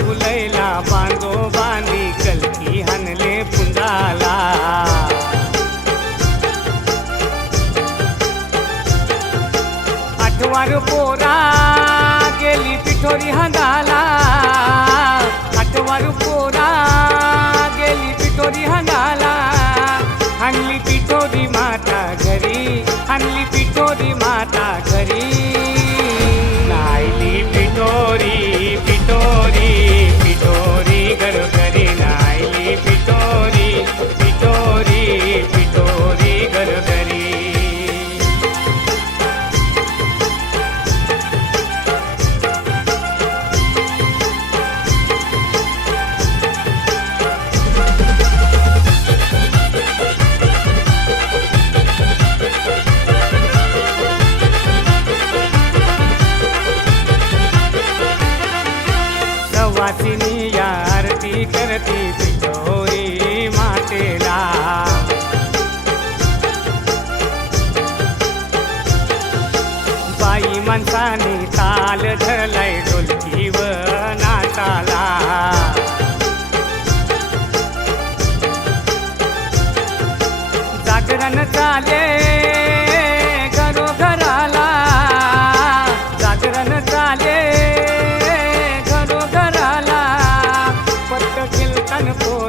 फुलैला बांधो बांधी कलकी हनले पुंडाला. आठवार पोरा गेली पिठोरी हंगाला आठवार पोरा गेली पिठोरी हंगाला हनली पिठोरी माता घरी हनली पिठोरी माता घरी. सवासिनी या आरती करती पिठोरी मातेला. बाई माणसाने ताल धरलाय ढोलकीव नाचाला. जागरण चाले olho pro